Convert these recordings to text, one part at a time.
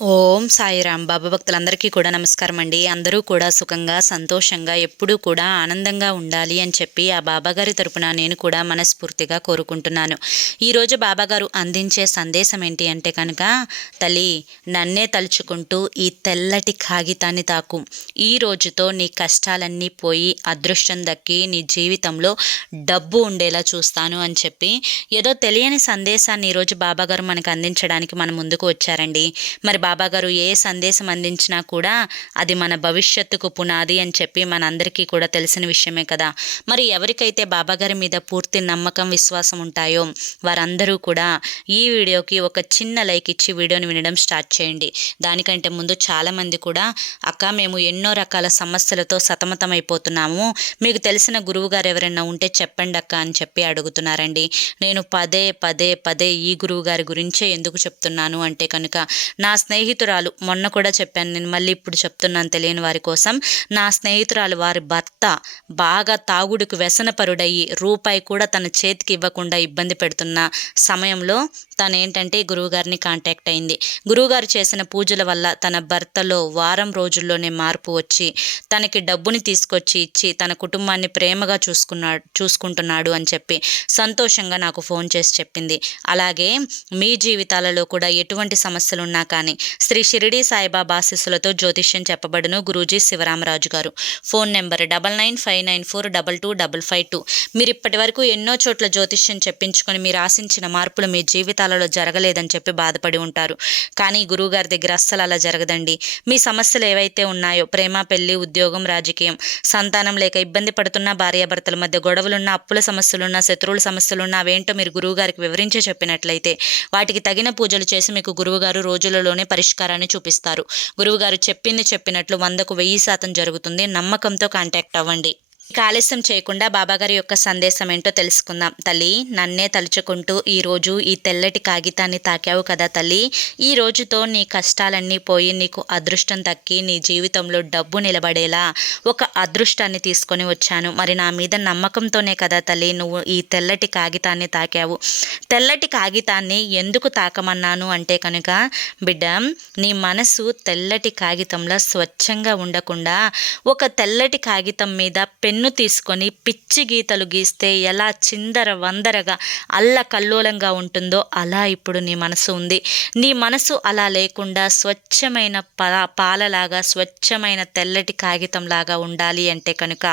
ఓం సాయిరామ్. బాబా భక్తులందరికీ కూడా నమస్కారం అండి. అందరూ కూడా సుఖంగా సంతోషంగా ఎప్పుడూ కూడా ఆనందంగా ఉండాలి అని చెప్పి ఆ బాబాగారి తరపున నేను కూడా మనస్ఫూర్తిగా కోరుకుంటున్నాను. ఈరోజు బాబాగారు అందించే సందేశం ఏంటి అంటే కనుక, తల్లి నన్నే తలుచుకుంటూ ఈ తెల్లటి కాగితాన్ని తాకు. ఈ రోజుతో నీ కష్టాలన్నీ పోయి అదృష్టం దక్కి నీ జీవితంలో డబ్బు ఉండేలా చూస్తాను అని చెప్పి ఏదో తెలియని సందేశాన్ని ఈరోజు బాబాగారు మనకు అందించడానికి మన ముందుకు వచ్చారండి. మరి బాబాగారు ఏ సందేశం అందించినా కూడా అది మన భవిష్యత్తుకు పునాది అని చెప్పి మనందరికీ కూడా తెలిసిన విషయమే కదా. మరి ఎవరికైతే బాబాగారి మీద పూర్తి నమ్మకం విశ్వాసం ఉంటాయో వారందరూ కూడా ఈ వీడియోకి ఒక చిన్న లైక్ ఇచ్చి వీడియోని వినడం స్టార్ట్ చేయండి. దానికంటే ముందు చాలామంది కూడా అక్క మేము ఎన్నో రకాల సమస్యలతో సతమతమైపోతున్నాము, మీకు తెలిసిన గురువు గారు ఎవరైనా ఉంటే చెప్పండి అక్క అని చెప్పి అడుగుతున్నారండి. నేను పదే పదే పదే ఈ గురువు గారి గురించే ఎందుకు చెప్తున్నాను అంటే కనుక, నా స్నేహితురాలు మొన్న కూడా చెప్పాను, నేను మళ్ళీ ఇప్పుడు చెప్తున్నాను తెలియని వారి కోసం. నా స్నేహితురాలు వారి భర్త బాగా తాగుడుకు వ్యసనపరుడయ్యి రూపాయి కూడా తన చేతికి ఇవ్వకుండా ఇబ్బంది పెడుతున్న సమయంలో తను ఏంటంటే గురువుగారిని కాంటాక్ట్ అయింది. గురువుగారు చేసిన పూజల వల్ల తన భర్తలో వారం రోజుల్లోనే మార్పు వచ్చి తనకి డబ్బుని తీసుకొచ్చి ఇచ్చి తన కుటుంబాన్ని ప్రేమగా చూసుకుంటున్నాడు అని చెప్పి సంతోషంగా నాకు ఫోన్ చేసి చెప్పింది. అలాగే మీ జీవితాలలో కూడా ఎటువంటి సమస్యలు ఉన్నా కానీ శ్రీ షిరిడి సాయిబాబా ఆశీస్సులతో జ్యోతిష్యం చెప్పబడును. గురూజీ శివరామరాజు గారు. Phone number 9959942552. మీరు ఇప్పటి వరకు ఎన్నో చోట్ల జ్యోతిష్యం చెప్పించుకొని మీరు ఆశించిన మార్పులు మీ జీవితాలలో జరగలేదని చెప్పి బాధపడి ఉంటారు. కానీ గురువుగారి దగ్గర అస్సలు అలా జరగదండి. మీ సమస్యలు ఏవైతే ఉన్నాయో, ప్రేమ, పెళ్లి, ఉద్యోగం, రాజకీయం, సంతానం లేక ఇబ్బంది పడుతున్న భార్యాభర్తల మధ్య గొడవలున్న, అప్పుల సమస్యలున్న, శత్రువుల సమస్యలున్న అవేంటో మీరు గురువుగారికి వివరించి చెప్పినట్లయితే వాటికి తగిన పూజలు చేసి మీకు గురువుగారు రోజులలోనే పరిష్కారాన్ని చూపిస్తారు. గురువుగారు చెప్పినట్లు 100కు 1000% జరుగుతుంది. నమ్మకంతో కాంటాక్ట్ అవ్వండి. ఇక ఆలస్యం చేయకుండా బాబాగారి యొక్క సందేశం ఏంటో తెలుసుకుందాం. తల్లి నన్నే తలుచుకుంటూ ఈరోజు ఈ తెల్లటి కాగితాన్ని తాకావు కదా తల్లి, ఈ రోజుతో నీ కష్టాలన్నీ పోయి నీకు అదృష్టం దక్కి నీ జీవితంలో డబ్బు నిలబడేలా ఒక అదృష్టాన్ని తీసుకొని వచ్చాను. మరి నా మీద నమ్మకంతోనే కదా తల్లి నువ్వు ఈ తెల్లటి కాగితాన్ని తాకావు. తెల్లటి కాగితాన్ని ఎందుకు తాకమన్నాను అంటే కనుక, బిడ్డ నీ మనసు తెల్లటి కాగితంలో స్వచ్ఛంగా ఉండకుండా ఒక తెల్లటి కాగితం మీద పెన్ను తీసుకొని పిచ్చి గీతలు గీస్తే ఎలా చిందర వందరగా అల్లకల్లోలంగా ఉంటుందో అలా ఇప్పుడు నీ మనసు ఉంది. నీ మనసు అలా లేకుండా స్వచ్ఛమైన పాలలాగా స్వచ్ఛమైన తెల్లటి కాగితంలాగా ఉండాలి అంటే కనుక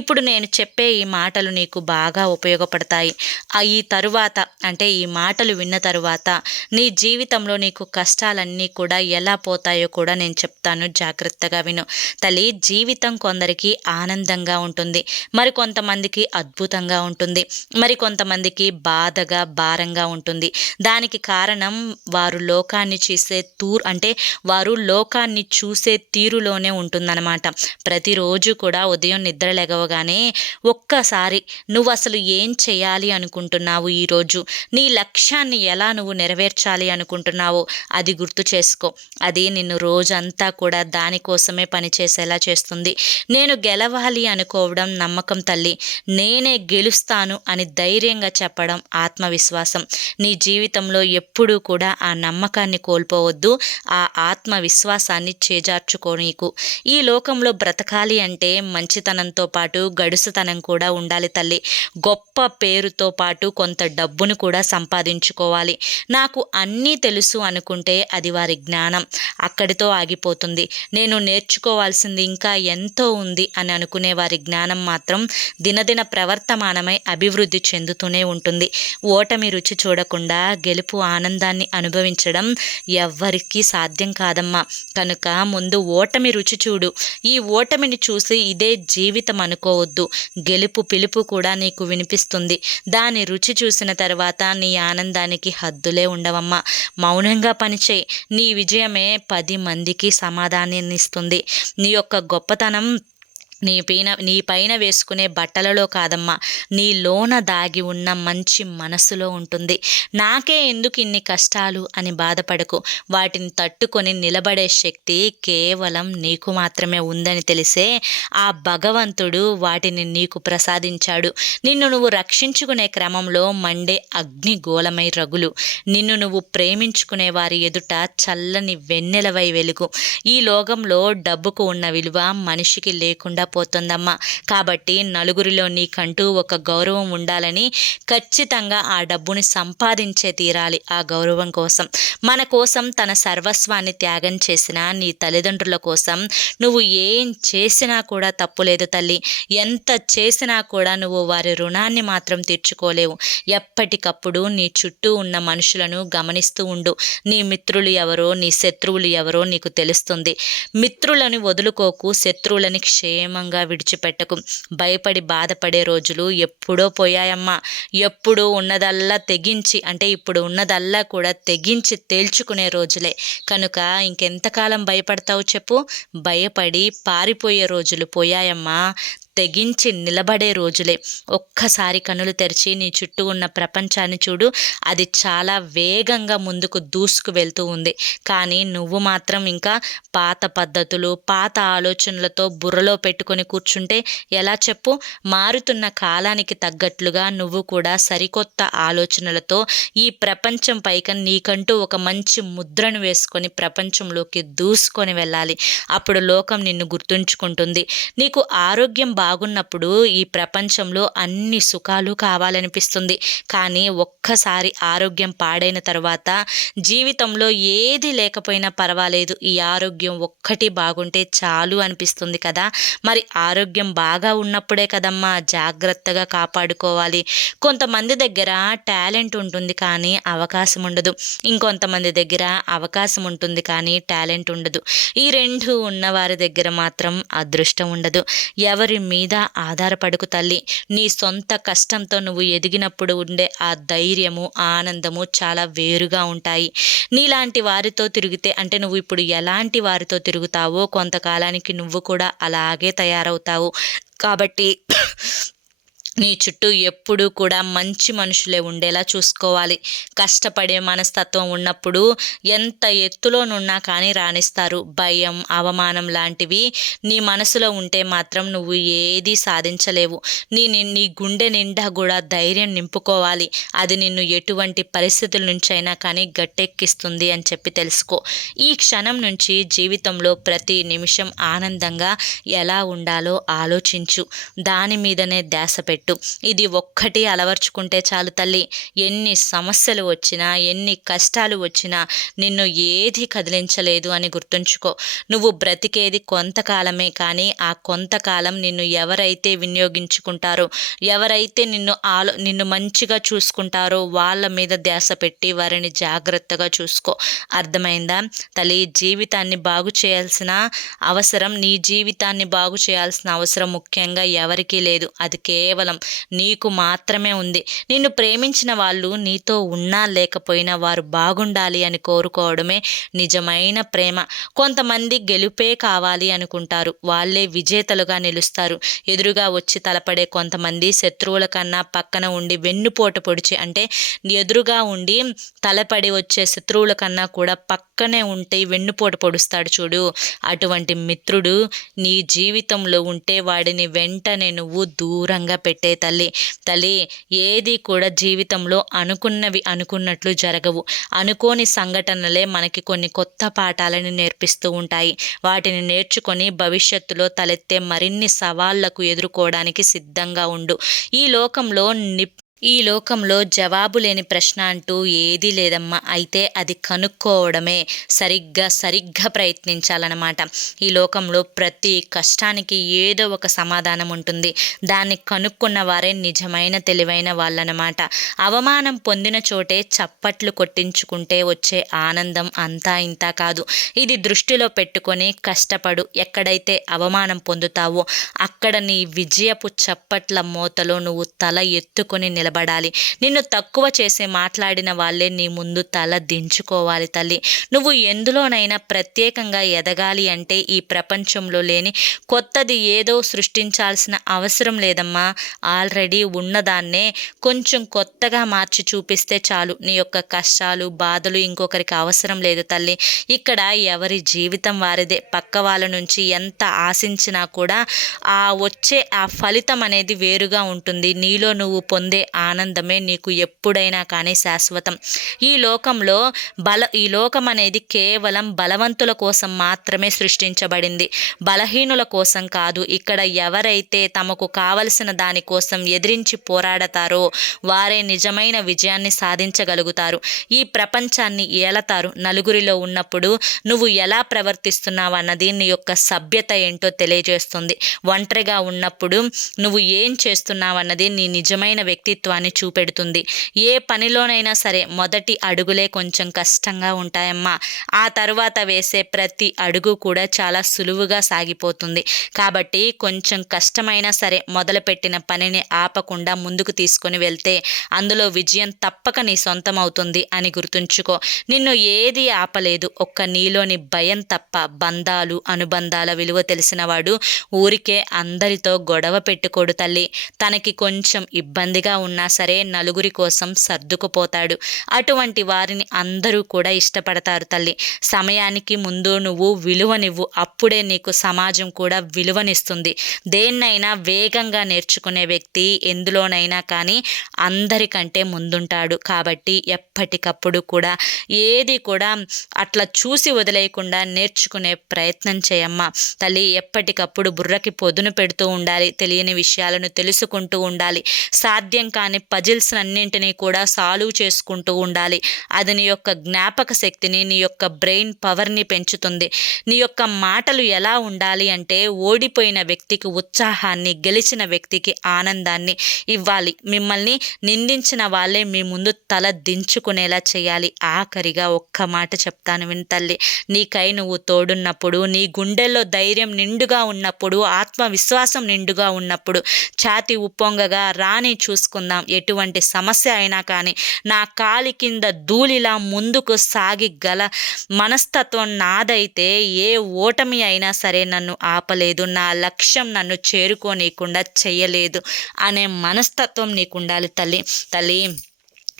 ఇప్పుడు నేను చెప్పే ఈ మాటలు నీకు బాగా ఉపయోగపడతాయి. ఈ తరువాత అంటే ఈ మాటలు విన్న తరువాత నీ జీవితంలో నీకు కష్టాలన్నీ కూడా ఎలా పోతాయో కూడా నేను చెప్తాను, జాగ్రత్తగా విను. తల్లి జీవితం కొందరికి ఆనందంగా ఉంటుంది, మరి కొంతమందికి అద్భుతంగా ఉంటుంది, మరి కొంతమందికి బాధగా భారంగా ఉంటుంది. దానికి కారణం వారు లోకాన్ని చూసే తీరులోనే ఉంటుందన్నమాట. ప్రతిరోజు కూడా ఉదయం నిద్ర లెగవగానే ఒక్కసారి నువ్వు అసలు ఏం చేయాలి అనుకుంటున్నావు, ఈరోజు నీ లక్ష్యాన్ని ఎలా నువ్వు నెరవేర్చాలి అనుకుంటున్నావో అది గుర్తు చేసుకో. అది నిన్ను రోజంతా కూడా దానికోసమే పనిచేసేలా చేస్తుంది. నేను గెలవాలి అనుకోవడం నమ్మకం తల్లి, నేనే గెలుస్తాను అని ధైర్యంగా చెప్పడం ఆత్మవిశ్వాసం. నీ జీవితంలో ఎప్పుడూ కూడా ఆ నమ్మకాన్ని కోల్పోవద్దు, ఆ ఆత్మవిశ్వాసాన్ని చేజార్చుకోనీకు. ఈ లోకంలో బ్రతకాలి అంటే మంచితనంతో పాటు గడుసుతనం కూడా ఉండాలి తల్లి. గొప్ప పేరుతో పాటు కొంత డబ్బును కూడా సంపాదించుకోవాలి. నాకు అన్నీ తెలుసు అనుకుంటే అది వారి జ్ఞానం, అక్కడితో ఆగిపోతుంది. నేను నేర్చుకోవాల్సింది ఇంకా ఎంతో ఉంది అని అనుకునే వారి జ్ఞానం మాత్రం దినదిన ప్రవర్తమానమై అభివృద్ధి చెందుతూనే ఉంటుంది. ఓటమి రుచి చూడకుండా గెలుపు ఆనందాన్ని అనుభవించడం ఎవ్వరికీ సాధ్యం కాదమ్మా. కనుక ముందు ఓటమి రుచి చూడు. ఈ ఓటమిని చూసి ఇదే జీవితం అనుకోవద్దు. గెలుపు పిలుపు కూడా నీకు వినిపిస్తుంది. దాని రుచి చూసిన తర్వాత నీ ఆనందానికి హద్దులే ఉండవమ్మా. మౌనంగా పనిచేయి. నీ విజయమే 10 మందికి సమాధానాన్ని ఇస్తుంది. నీ యొక్క గొప్పతనం నీ పైన వేసుకునే బట్టలలో కాదమ్మా, నీలోన దాగి ఉన్న మంచి మనసులో ఉంటుంది. నాకే ఎందుకు ఇన్ని కష్టాలు అని బాధపడకు. వాటిని తట్టుకొని నిలబడే శక్తి కేవలం నీకు మాత్రమే ఉందని తెలిసే ఆ భగవంతుడు వాటిని నీకు ప్రసాదించాడు. నిన్ను నువ్వు రక్షించుకునే క్రమంలో మండే అగ్నిగోళమై రగులు. నిన్ను నువ్వు ప్రేమించుకునే వారి ఎదుట చల్లని వెన్నెలవై వెలుగు. ఈ లోకంలో డబ్బుకు ఉన్న విలువ మనిషికి లేకుండా పోతుందమ్మా. కాబట్టి నలుగురిలో నీకంటూ ఒక గౌరవం ఉండాలని ఖచ్చితంగా ఆ డబ్బుని సంపాదించే తీరాలి. ఆ గౌరవం కోసం, మన కోసం తన సర్వస్వాన్ని త్యాగం చేసిన నీ తల్లిదండ్రుల కోసం నువ్వు ఏం చేసినా కూడా తప్పులేదు తల్లి. ఎంత చేసినా కూడా నువ్వు వారి రుణాన్ని మాత్రం తీర్చుకోలేవు. ఎప్పటికప్పుడు నీ చుట్టూ ఉన్న మనుషులను గమనిస్తూ ఉండు. నీ మిత్రులు ఎవరో, నీ శత్రువులు ఎవరో నీకు తెలుస్తుంది. మిత్రులను వదులుకోకు, శత్రువులని క్షేమంగా విడిచిపెట్టకు. భయపడి బాధపడే రోజులు ఎప్పుడో పోయాయమ్మా. ఎప్పుడు ఉన్నదల్లా తెగించి, అంటే ఇప్పుడు ఉన్నదల్లా కూడా తెగించి తేల్చుకునే రోజులే. కనుక ఇంకెంతకాలం భయపడతావు చెప్పు? భయపడి పారిపోయే రోజులు పోయాయమ్మా. తెగించి నిలబడే రోజులే. ఒక్కసారి కనులు తెరిచి నీ చుట్టూ ఉన్న ప్రపంచాన్ని చూడు. అది చాలా వేగంగా ముందుకు దూసుకు వెళ్తూ ఉంది. కానీ నువ్వు మాత్రం ఇంకా పాత పద్ధతులు, పాత ఆలోచనలతో బుర్రలో పెట్టుకొని కూర్చుంటే ఎలా చెప్పు? మారుతున్న కాలానికి తగ్గట్లుగా నువ్వు కూడా సరికొత్త ఆలోచనలతో ఈ ప్రపంచం పైకి నీకంటూ ఒక మంచి ముద్రను వేసుకొని ప్రపంచంలోకి దూసుకొని వెళ్ళాలి. అప్పుడు లోకం నిన్ను గుర్తుంచుకుంటుంది. నీకు ఆరోగ్యం బాగున్నప్పుడు ఈ ప్రపంచంలో అన్ని సుఖాలు కావాలనిపిస్తుంది. కానీ ఒక్కసారి ఆరోగ్యం పాడైన తర్వాత జీవితంలో ఏది లేకపోయినా పర్వాలేదు, ఈ ఆరోగ్యం ఒక్కటి బాగుంటే చాలు అనిపిస్తుంది కదా. మరి ఆరోగ్యం బాగా ఉన్నప్పుడే కదమ్మా జాగ్రత్తగా కాపాడుకోవాలి. కొంతమంది దగ్గర టాలెంట్ ఉంటుంది కానీ అవకాశం ఉండదు. ఇంకొంతమంది దగ్గర అవకాశం ఉంటుంది కానీ టాలెంట్ ఉండదు. ఈ రెండు ఉన్నవారి దగ్గర మాత్రం అదృష్టం ఉండదు. ఎవరి మీద ఆధారపడకు తల్లి. నీ సొంత కష్టంతో నువ్వు ఎదిగినప్పుడు ఉండే ఆ ధైర్యము, ఆనందము చాలా వేరుగా ఉంటాయి. నీలాంటి వారితో తిరిగితే, అంటే నువ్వు ఇప్పుడు ఎలాంటి వారితో తిరుగుతావో కొంతకాలానికి నువ్వు కూడా అలాగే తయారవుతావు. కాబట్టి నీ చుట్టూ ఎప్పుడూ కూడా మంచి మనుషులే ఉండేలా చూసుకోవాలి. కష్టపడే మనస్తత్వం ఉన్నప్పుడు ఎంత ఎత్తులోనున్నా కానీ రాణిస్తారు. భయం, అవమానం లాంటివి నీ మనసులో ఉంటే మాత్రం నువ్వు ఏదీ సాధించలేవు. నీ గుండె నిండా కూడా ధైర్యం నింపుకోవాలి. అది నిన్ను ఎటువంటి పరిస్థితుల నుంచైనా కానీ గట్టెక్కిస్తుంది అని చెప్పి తెలుసుకో. ఈ క్షణం నుంచి జీవితంలో ప్రతి నిమిషం ఆనందంగా ఎలా ఉండాలో ఆలోచించు. దాని మీదనే ధ్యాస పెట్టు. ఇది ఒక్కటి అలవర్చుకుంటే చాలు తల్లి. ఎన్ని సమస్యలు వచ్చినా, ఎన్ని కష్టాలు వచ్చినా నిన్ను ఏది కదిలించలేదు అని గుర్తుంచుకో. నువ్వు బ్రతికేది కొంతకాలమే, కానీ ఆ కొంతకాలం నిన్ను ఎవరైతే వినియోగించుకుంటారో, ఎవరైతే నిన్ను మంచిగా చూసుకుంటారో వాళ్ళ మీద ధ్యాస పెట్టి వారిని జాగ్రత్తగా చూసుకో. అర్థమైందా తల్లి? జీవితాన్ని బాగు చేయాల్సిన అవసరం, నీ జీవితాన్ని బాగు చేయాల్సిన అవసరం ముఖ్యంగా ఎవరికీ లేదు. అది కేవలం నీకు మాత్రమే ఉంది. నిన్ను ప్రేమించిన వాళ్ళు నీతో ఉన్నా లేకపోయినా వారు బాగుండాలి అని కోరుకోవడమే నిజమైన ప్రేమ. కొంతమంది గెలుపే కావాలి అనుకుంటారు, వాళ్ళే విజేతలుగా నిలుస్తారు. ఎదురుగా వచ్చి తలపడే కొంతమంది శత్రువుల కన్నా పక్కన ఉండి వెన్నుపోటు పొడిచి, అంటే ఎదురుగా ఉండి తలపడి వచ్చే శత్రువుల కన్నా కూడా పక్కనే ఉంటే వెన్నుపోటు పొడుస్తాడు చూడు. అటువంటి మిత్రుడు నీ జీవితంలో ఉంటే వాడిని వెంటనే నువ్వు దూరంగా పెట్టే తల్లి. ఏది కూడా జీవితంలో అనుకున్నవి అనుకున్నట్లు జరగవు. అనుకోని సంఘటనలే మనకి కొన్ని కొత్త పాఠాలను నేర్పిస్తూ ఉంటాయి. వాటిని నేర్చుకొని భవిష్యత్తులో తలెత్తే మరిన్ని సవాళ్లకు ఎదుర్కోవడానికి సిద్ధంగా ఉండు. ఈ లోకంలో జవాబు లేని ప్రశ్న అంటూ ఏదీ లేదమ్మా. అయితే అది కనుక్కోవడమే. సరిగ్గా ప్రయత్నించాలన్నమాట. ఈ లోకంలో ప్రతి కష్టానికి ఏదో ఒక సమాధానం ఉంటుంది. దాన్ని కనుక్కున్న వారే నిజమైన తెలివైన వాళ్ళనమాట. అవమానం పొందిన చోటే చప్పట్లు కొట్టించుకుంటే వచ్చే ఆనందం అంతా ఇంతా కాదు. ఇది దృష్టిలో పెట్టుకొని కష్టపడు. ఎక్కడైతే అవమానం పొందుతావో అక్కడ నీ విజయపు చప్పట్ల మోతలో నువ్వు తల ఎత్తుకొని నిలబడాలి. నిన్ను తక్కువ చేసి మాట్లాడిన వాళ్ళే నీ ముందు తల దించుకోవాలి తల్లి. నువ్వు ఎందులోనైనా ప్రత్యేకంగా ఎదగాలి అంటే ఈ ప్రపంచంలో లేని కొత్తది ఏదో సృష్టించాల్సిన అవసరం లేదమ్మా. ఆల్రెడీ ఉన్నదాన్నే కొంచెం కొత్తగా మార్చి చూపిస్తే చాలు. నీ యొక్క కష్టాలు బాధలు ఇంకొకరికి అవసరం లేదు తల్లి. ఇక్కడ ఎవరి జీవితం వారిదే. పక్క వాళ్ళ నుంచి ఎంత ఆశించినా కూడా వచ్చే ఆ ఫలితం అనేది వేరుగా ఉంటుంది. నీలో నువ్వు పొందే ఆనందమే నీకు ఎప్పుడైనా కానీ శాశ్వతం. ఈ లోకం అనేది కేవలం బలవంతుల కోసం మాత్రమే సృష్టించబడింది, బలహీనుల కోసం కాదు. ఇక్కడ ఎవరైతే తమకు కావలసిన దానికోసం ఎదిరించి పోరాడతారో వారే నిజమైన విజయాన్ని సాధించగలుగుతారు, ఈ ప్రపంచాన్ని ఏలతారు. నలుగురిలో ఉన్నప్పుడు నువ్వు ఎలా ప్రవర్తిస్తున్నావు అన్నది నీ యొక్క సభ్యత ఏంటో తెలియజేస్తుంది. ఒంటరిగా ఉన్నప్పుడు నువ్వు ఏం చేస్తున్నావు అన్నది నీ నిజమైన వ్యక్తిత్వాన్ని చూపెడుతుంది. ఏ పనిలోనైనా సరే మొదటి అడుగులే కొంచెం కష్టంగా ఉంటాయమ్మా. ఆ తర్వాత వేసే ప్రతి అడుగు కూడా చాలా సులువుగా సాగిపోతుంది. కాబట్టి కొంచెం కష్టమైనా సరే మొదలుపెట్టిన పనిని ఆపకుండా ముందుకు తీసుకొని వెళ్తే అందులో విజయం తప్పక నీ సొంతం అవుతుంది అని గుర్తుంచుకో. నిన్ను ఏది ఆపలేదు, ఒక్క నీలోని భయం తప్ప. బంధాలు అనుబంధాల విలువ తెలిసినవాడు ఊరికే అందరితో గొడవ పెట్టుకోడు తల్లి. తనకి కొంచెం ఇబ్బందిగా ఉన్నా సరే నలుగురి కోసం సర్దుకుపోతాడు. అటువంటి వారిని అందరూ కూడా ఇష్టపడతారు తల్లి. సమయానికి ముందు నువ్వు విలువనివ్వు, అప్పుడే నీకు సమాజం కూడా విలువనిస్తుంది. దేన్నైనా వేగంగా నేర్చుకునే వ్యక్తి ఎందులోనైనా కానీ అందరికంటే ముందుంటాడు. కాబట్టి ఎప్పటికప్పుడు కూడా ఏది కూడా అట్లా చూసి వదిలేయకుండా నేర్చుకునే ప్రయత్నం చేయమ్మా తల్లి. ఎప్పటికప్పుడు బుర్రకి పొదును పెడుతూ ఉండాలి, తెలియని విషయాలను తెలుసుకుంటూ ఉండాలి, సాధ్యం కాని పజిల్స్ అన్నింటినీ కూడా సాల్వ్ చేసుకుంటూ ఉండాలి. అది నీ యొక్క జ్ఞాపక శక్తిని, నీ యొక్క బ్రెయిన్ పవర్ని పెంచుతుంది. నీ యొక్క మాటలు ఎలా ఉండాలి అంటే ఓడిపోయిన వ్యక్తికి ఉత్సాహాన్ని, గెలిచిన వ్యక్తికి ఆనందాన్ని ఇవ్వాలి. మిమ్మల్ని నిందించిన వాళ్ళే మీ ముందు తల దించుకునేలా చేయాలి. ఆఖరిగా ఒక్క మాట చెప్తాను విను తల్లి. నీకై నువ్వు తోడున్నప్పుడు, నీ గుండెల్లో ధైర్యం నిండుగా ఉన్నప్పుడు, ఆత్మవిశ్వాసం నిండుగా ఉన్నప్పుడు ఛాతి ఉప్పొంగగా రాని చూసుకుందాం. ఎటువంటి సమస్య అయినా కానీ నా కాలి కింద ధూళిలా ముందుకు సాగి గల మనస్తత్వం నాదైతే ఏ ఓటమి అయినా సరే నన్ను ఆపలేదు, నా లక్ష్యం నన్ను చేరుకోనీయకుండా చెయ్యలేదు అనే మనస్తత్వం నీకు ఉండాలి తల్లి.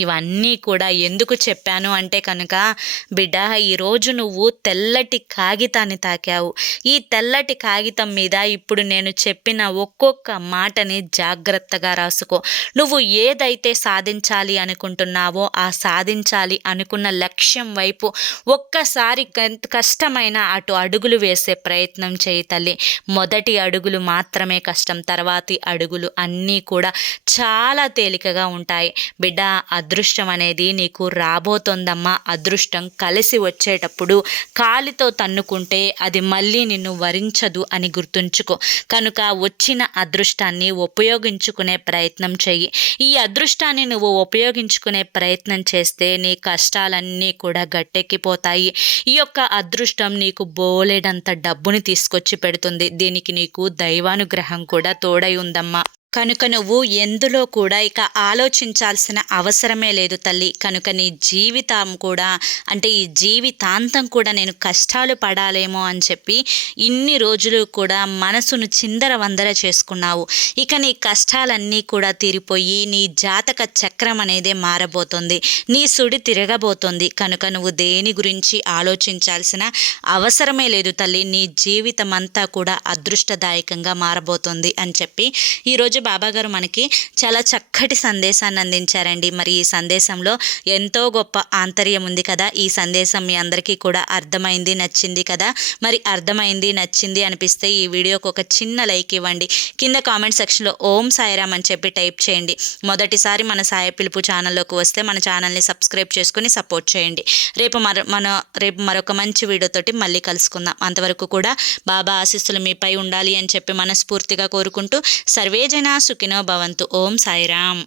ఇవన్నీ కూడా ఎందుకు చెప్పాను అంటే కనుక బిడ్డ, ఈరోజు నువ్వు తెల్లటి కాగితాన్ని తాకావు. ఈ తెల్లటి కాగితం మీద ఇప్పుడు నేను చెప్పిన ఒక్కొక్క మాటని జాగ్రత్తగా రాసుకో. నువ్వు ఏదైతే సాధించాలి అనుకుంటున్నావో ఆ సాధించాలి అనుకున్న లక్ష్యం వైపు ఒక్కసారి కష్టమైన అటు అడుగులు వేసే ప్రయత్నం చేయి తల్లి. మొదటి అడుగులు మాత్రమే కష్టం, తర్వాతి అడుగులు అన్నీ కూడా చాలా తేలికగా ఉంటాయి బిడ్డ. అదృష్టం అనేది నీకు రాబోతోందమ్మా. అదృష్టం కలిసి వచ్చేటప్పుడు కాలితో తన్నుకుంటే అది మళ్ళీ నిన్ను వరించదు అని గుర్తుంచుకో. కనుక వచ్చిన అదృష్టాన్ని ఉపయోగించుకునే ప్రయత్నం చెయ్యి. ఈ అదృష్టాన్ని నువ్వు ఉపయోగించుకునే ప్రయత్నం చేస్తే నీ కష్టాలన్నీ కూడా గట్టెక్కిపోతాయి. ఈ యొక్క అదృష్టం నీకు బోలెడంత డబ్బుని తీసుకొచ్చి పెడుతుంది. దీనికి నీకు దైవానుగ్రహం కూడా తోడై ఉందమ్మా. కనుక నువ్వు ఎందులో కూడా ఇక ఆలోచించాల్సిన అవసరమే లేదు తల్లి. కనుక నీ జీవితం కూడా అంటే ఈ జీవితాంతం కూడా నేను కష్టాలు పడాలేమో అని చెప్పి ఇన్ని రోజులు కూడా మనసును చిందరవందర చేసుకున్నావు. ఇక నీ కష్టాలన్నీ కూడా తీరిపోయి నీ జాతక చక్రం అనేదే మారబోతుంది, నీ సుడి తిరగబోతుంది. కనుక నువ్వు దేని గురించి ఆలోచించాల్సిన అవసరమే లేదు తల్లి. నీ జీవితం అంతా కూడా అదృష్టదాయకంగా మారబోతుంది అని చెప్పి ఈరోజు బాబాగారు మనకి చాలా చక్కటి సందేశాన్ని అందించారండి. మరి ఈ సందేశంలో ఎంతో గొప్ప ఆంతర్యం ఉంది కదా. ఈ సందేశం మీ అందరికీ కూడా అర్థమైంది, నచ్చింది కదా. మరి అర్థమైంది, నచ్చింది అనిపిస్తే ఈ వీడియోకి ఒక చిన్న లైక్ ఇవ్వండి. కింద కామెంట్ సెక్షన్లో ఓం సాయిరామ్ అని చెప్పి టైప్ చేయండి. మొదటిసారి మన సాయి పిలుపు ఛానల్లోకి వస్తే మన ఛానల్ని సబ్స్క్రైబ్ చేసుకుని సపోర్ట్ చేయండి. రేపు మరొక మంచి వీడియోతోటి మళ్ళీ కలుసుకుందాం. అంతవరకు కూడా బాబా ఆశీస్సులు మీపై ఉండాలి అని చెప్పి మనస్ఫూర్తిగా కోరుకుంటూ సర్వేజన సుఖినో భవంతు. ఓం సాయిరామ్.